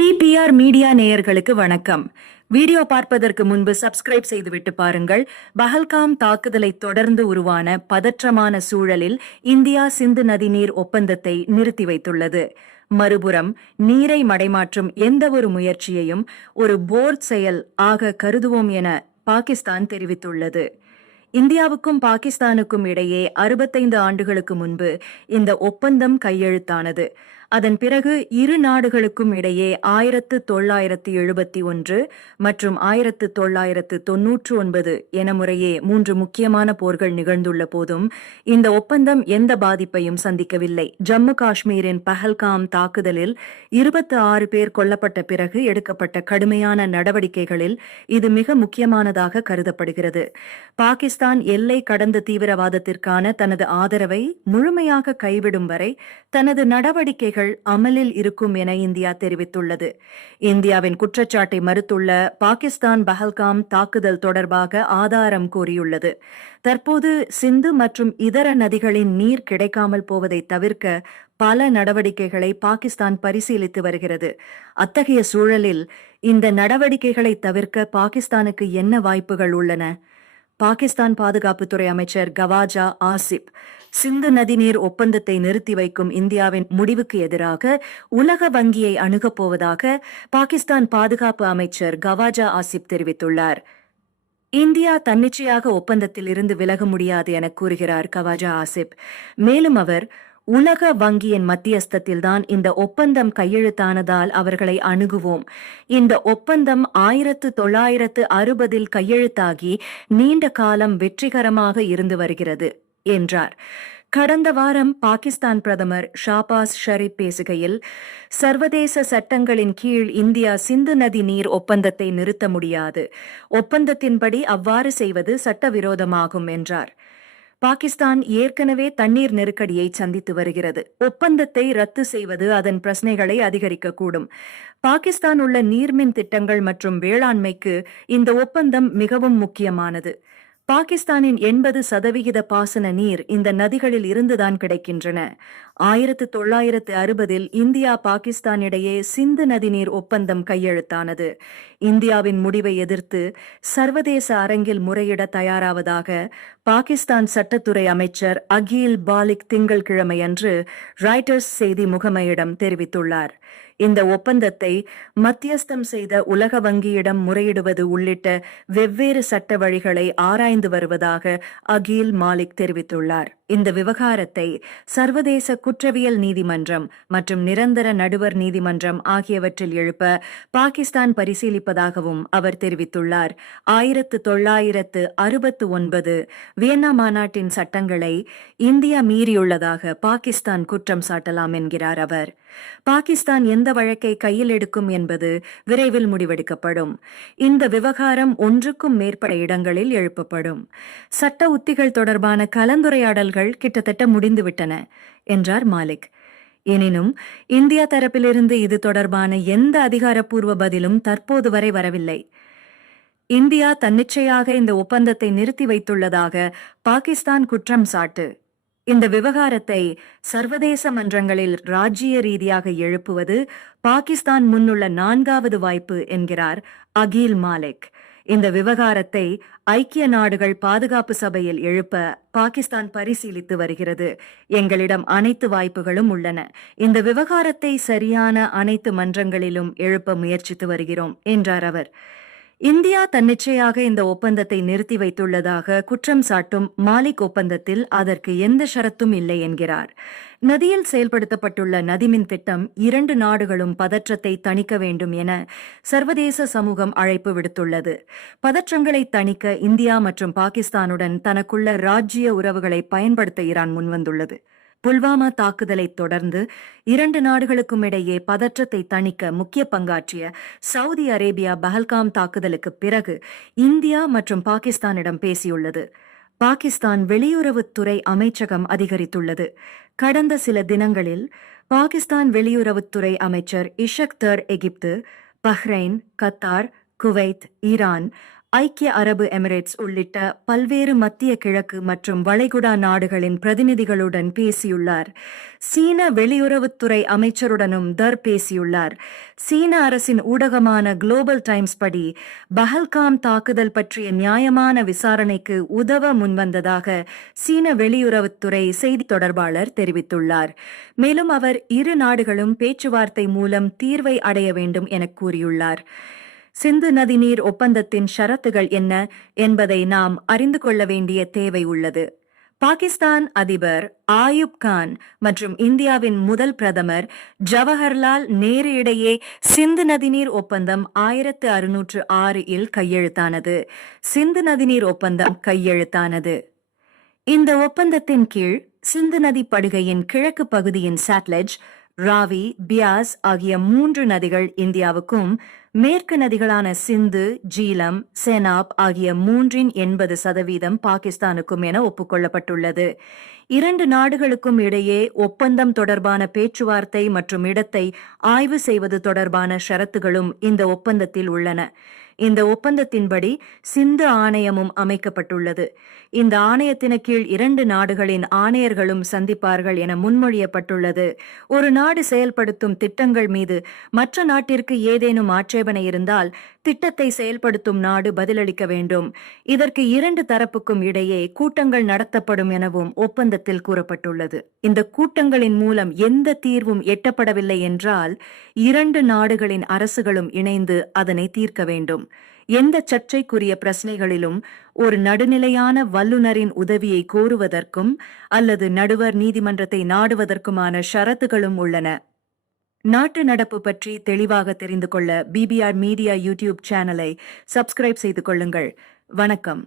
PPR media நேயர்களுக்கு வணக்கம். Video பார்ப்பதற்கு முன்பு சப்ஸ்கிரைப் செய்துவிட்டு பாருங்கள். பஹல்காம் தாக்குதலை தொடர்ந்து உருவான பதற்றமான சூழலில் இந்தியா சிந்து நதிநீர் ஒப்பந்தத்தை நிறுத்தி வைத்துள்ளது. மறுபுறம் நீரை மடைமாற்றும் எந்தவொரு முயற்சியையும் ஒரு போர்ட் செயல் ஆக கருதுவோம் என பாகிஸ்தான் தெரிவித்துள்ளது. இந்தியாவுக்கும் பாகிஸ்தானுக்கும் இடையே அறுபத்தைந்து ஆண்டுகளுக்கு முன்பு இந்த ஒப்பந்தம் கையெழுத்தானது. அதன் பிறகு இரு நாடுகளுக்கும் இடையே ஆயிரத்து தொள்ளாயிரத்து எழுபத்தி ஒன்று மற்றும் ஆயிரத்து தொள்ளாயிரத்து தொன்னூற்று ஒன்பது என முறையே மூன்று முக்கியமான போர்கள் நிகழ்ந்துள்ள போதும் இந்த ஒப்பந்தம் எந்த பாதிப்பையும் சந்திக்கவில்லை. ஜம்மு காஷ்மீரின் பஹல்காம் தாக்குதலில் இருபத்தி ஆறு பேர் கொல்லப்பட்ட பிறகு எடுக்கப்பட்ட கடுமையான நடவடிக்கைகளில் இது மிக முக்கியமானதாக கருதப்படுகிறது. பாகிஸ்தான் எல்லை கடந்த தீவிரவாதத்திற்கான தனது ஆதரவை முழுமையாக கைவிடும் வரை தனது நடவடிக்கைகள் அமலில் இருக்கும் என இந்தியா தெரிவித்துள்ளது. இந்தியாவின் குற்றச்சாட்டை மறுத்துள்ள பாகிஸ்தான் பஹல்காம் தாக்குதல் தொடர்பாக ஆதாரம் கூறியுள்ளது. தற்போது சிந்து மற்றும் இதர நதிகளின் நீர் கிடைக்காமல் போவதை தவிர்க்க பல நடவடிக்கைகளை பாகிஸ்தான் பரிசீலித்து வருகிறது. அத்தகைய சூழலில் இந்த நடவடிக்கைகளை தவிர்க்க பாகிஸ்தானுக்கு என்ன வாய்ப்புகள் உள்ளன? பாகிஸ்தான் பாதுகாப்புத்துறை அமைச்சர் கவாஜா ஆசிப் சிந்து நதிநீர் ஒப்பந்தத்தை நிறுத்தி வைக்கும் இந்தியாவின் முடிவுக்கு எதிராக உலக வங்கியை அணுகப் போவதாக பாகிஸ்தான் பாதுகாப்பு அமைச்சர் கவாஜா ஆசிப் தெரிவித்துள்ளார். இந்தியா தன்னிச்சையாக ஒப்பந்தத்தில் இருந்து விலக முடியாது என கூறுகிறார் கவாஜா ஆசிப். மேலும் அவர் உலக வங்கியின் மத்தியஸ்தத்தில்தான் இந்த ஒப்பந்தம் கையெழுத்தானதால் அவர்களை அணுகுவோம். இந்த ஒப்பந்தம் ஆயிரத்து தொள்ளாயிரத்து அறுபதில் கையெழுத்தாகி நீண்ட காலம் வெற்றிகரமாக இருந்து வருகிறது என்றார். கடந்த வாரம் பாகிஸ்தான் பிரதமர் ஷாபாஸ் ஷரீப் பேசுகையில் சர்வதேச சட்டங்களின் கீழ் இந்தியா சிந்து நதி நீர் ஒப்பந்தத்தை நிறுத்த முடியாது. ஒப்பந்தத்தின்படி அவ்வாறு செய்வது சட்டவிரோதமாகும் என்றார். பாகிஸ்தான் ஏற்கனவே தண்ணீர் நெருக்கடியை சந்தித்து வருகிறது. ஒப்பந்தத்தை ரத்து செய்வது அதன் பிரச்சனைகளை அதிகரிக்கக்கூடும். பாகிஸ்தான் உள்ள நீர்மின் திட்டங்கள் மற்றும் வேளாண்மைக்கு இந்த ஒப்பந்தம் மிகவும் முக்கியமானது. பாகிஸ்தானின் எண்பது சதவிகித பாசன நீர் இந்த நதிகளில் இருந்துதான் கிடைக்கின்றன. ஆயிரத்து தொள்ளாயிரத்து அறுபதில் இந்தியா பாகிஸ்தான் இடையே சிந்து நதிநீர் ஒப்பந்தம் கையெழுத்தானது. இந்தியாவின் முடிவை எதிர்த்து சர்வதேச அரங்கில் முறையிட தயாராவதாக பாகிஸ்தான் சட்டத்துறை அமைச்சர் அகீல் பாலிக் திங்கள்கிழமையன்று ராய்டர்ஸ் செய்தி முகமையிடம் தெரிவித்துள்ளார். இந்த ஒப்பந்தத்தை மத்தியஸ்தம் செய்த உலக வங்கியிடம் முறையிடுவது உள்ளிட்ட வெவ்வேறு சட்ட வழிகளை ஆராய்ந்து வருவதாக அகில் மாலிக் தெரிவித்துள்ளார். இந்த விவகாரத்தை சர்வதேச குற்றவியல் நீதிமன்றம் மற்றும் நிரந்தர நடுவர் நீதிமன்றம் ஆகியவற்றில் எழுப்ப பாகிஸ்தான் பரிசீலிப்பதாகவும் அவர் தெரிவித்துள்ளார். ஆயிரத்து தொள்ளாயிரத்து அறுபத்து ஒன்பது வியன்னா மாநாட்டின் சட்டங்களை இந்தியா மீறியுள்ளதாக பாகிஸ்தான் குற்றம் சாட்டலாம் என்கிறார் அவர். பாகிஸ்தான் எந்த வழக்கை கையில் எடுக்கும் என்பது விரைவில் முடிவெடுக்கப்படும். இந்த விவகாரம் ஒன்றுக்கும் மேற்பட்ட இடங்களில் எழுப்பப்படும். சட்ட உத்திகள் தொடர்பான கலந்துரையாடல்கள் கிட்டத்தட்ட முடிந்துவிட்டன என்றார் மாலிக். எனினும் இந்தியா தரப்பிலிருந்து இது தொடர்பான எந்த அதிகாரப்பூர்வ பதிலும் தற்போது வரை வரவில்லை. இந்தியா தன்னிச்சையாக இந்த ஒப்பந்தத்தை நிறுத்தி வைத்துள்ளதாக பாகிஸ்தான் குற்றம் சாட்டு. இந்த விவகாரத்தை சர்வதேச மன்றங்களில் ராஜ்ஜிய ரீதியாக எழுப்புவது பாகிஸ்தான் முன்னுள்ள நான்காவது வாய்ப்பு என்கிறார் அகீல் மாலிக். இந்த விவகாரத்தை ஐக்கிய நாடுகள் பாதுகாப்பு சபையில் எழுப்ப பாகிஸ்தான் பரிசீலித்து வருகிறது. எங்களிடம் அனைத்து வாய்ப்புகளும் உள்ளன. இந்த விவகாரத்தை சரியான அனைத்து மன்றங்களிலும் எழுப்ப முயற்சித்து வருகிறோம் என்றார் அவர். இந்தியா தன்னிச்சையாக இந்த ஒப்பந்தத்தை நிறுத்தி வைத்துள்ளதாக குற்றம் சாட்டும் மாலிக் ஒப்பந்தத்தில் அதற்கு எந்த ஷரத்தும் இல்லை என்கிறார். நதியில் செயல்படுத்தப்பட்டுள்ள நதிமின் திட்டம் இரண்டு நாடுகளும் பதற்றத்தை தணிக்க வேண்டும் என சர்வதேச சமூகம் அழைப்பு விடுத்துள்ளது. பதற்றங்களை தணிக்க இந்தியா மற்றும் பாகிஸ்தானுடன் தனக்குள்ள ராஜ்ஜிய உறவுகளை பயன்படுத்த ஈரான் முன்வந்துள்ளது. புல்வாமா தாக்குதலை தொடர்ந்து இரண்டு நாடுகளுக்கும் இடையே பதற்றத்தை தணிக்க முக்கிய பங்காற்றிய சவுதி அரேபியா பஹல்காம் தாக்குதலுக்கு பிறகு இந்தியா மற்றும் பாகிஸ்தானிடம் பேசியுள்ளது. பாகிஸ்தான் வெளியுறவுத்துறை அமைச்சகம் அதிகரித்துள்ளது. கடந்த சில தினங்களில் பாகிஸ்தான் வெளியுறவுத்துறை அமைச்சர் இஷக் தர் எகிப்து பஹ்ரைன் கத்தார் குவைத் ஈரான் ஐக்கிய அரபு எமிரேட்ஸ் உள்ளிட்ட பல்வேறு மத்திய கிழக்கு மற்றும் வளைகுடா நாடுகளின் பிரதிநிதிகளுடன் பேசியுள்ளார். சீன வெளியுறவுத்துறை அமைச்சருடனும் தர் பேசியுள்ளார். சீன அரசின் ஊடகமான குளோபல் டைம்ஸ் படி பஹல்காம் தாக்குதல் பற்றிய நியாயமான விசாரணைக்கு உதவ முன்வந்ததாக சீன வெளியுறவுத்துறை செய்தி தொடர்பாளர் தெரிவித்துள்ளார். மேலும் அவர் இரு நாடுகளும் பேச்சுவார்த்தை மூலம் தீர்வை அடைய வேண்டும் என கூறியுள்ளார். சிந்து நதிநீர் ஒப்பந்தத்தின் ஷரத்துகள் என்ன என்பதை நாம் அறிந்து கொள்ள வேண்டிய தேவை உள்ளது. பாகிஸ்தான் அதிபர் ஆயுப் கான் மற்றும் இந்தியாவின் முதல் பிரதமர் ஜவஹர்லால் நேரு இடையே சிந்து நதிநீர் ஒப்பந்தம் ஆயிரத்து அறுநூற்று ஆறு இல் கையெழுத்தானது. சிந்து நதிநீர் ஒப்பந்தம் கையெழுத்தானது. இந்த ஒப்பந்தத்தின் கீழ் சிந்து நதி படுகையின் கிழக்கு பகுதியின் சாட்லெஜ் ராவி பியாஸ் ஆகிய மூன்று நதிகள் இந்தியாவுக்கும் மேற்கு நதிகளான சிந்து ஜீலம் செனாப் ஆகிய மூன்றின் எண்பது சதவீதம் பாகிஸ்தானுக்கும் என ஒப்புக்கொள்ளப்பட்டுள்ளது. இரண்டு நாடுகளுக்கும் இடையே ஒப்பந்தம் தொடர்பான பேச்சுவார்த்தை மற்றும் இடத்தை ஆய்வு செய்வது தொடர்பான ஷரத்துகளும் இந்த ஒப்பந்தத்தில் உள்ளன. இந்த ஒப்பந்தத்தின்படி சிந்து ஆணையமும் அமைக்கப்பட்டுள்ளது. இந்த ஆணையத்தின கீழ் இரண்டு நாடுகளின் ஆணையர்களும் சந்திப்பார்கள் என முன்மொழியப்பட்டுள்ளது. ஒரு நாடு செயல்படுத்தும் திட்டங்கள் மீது மற்ற நாட்டிற்கு ஏதேனும் ஆட்சேபனை இருந்தால் திட்டத்தை செயல்படுத்தும் நாடு பதிலளிக்க வேண்டும். இதற்கு இரண்டு தரப்புக்கும் இடையே கூட்டங்கள் நடத்தப்படும் எனவும் ஒப்பந்தத்தில் கூறப்பட்டுள்ளது. இந்த கூட்டங்களின் மூலம் எந்த தீர்வும் எட்டப்படவில்லை என்றால் இரண்டு நாடுகளின் அரசுகளும் இணைந்து அதனை தீர்க்க வேண்டும். எந்த சர்ச்சைக்குரிய பிரச்சனைகளிலும் ஒரு நடுநிலையான வல்லுனரின் உதவியை கோருவதற்கும் அல்லது நடுவர் நீதிமன்றத்தை நாடுவதற்குமான ஷரத்துகளும் உள்ளன. நாட்டு நடப்பு பற்றி தெளிவாக தெரிந்து கொள்ள பிபிஆர் மீடியா யூடியூப் சேனலை சப்ஸ்கிரைப் செய்து கொள்ளுங்கள். வணக்கம்.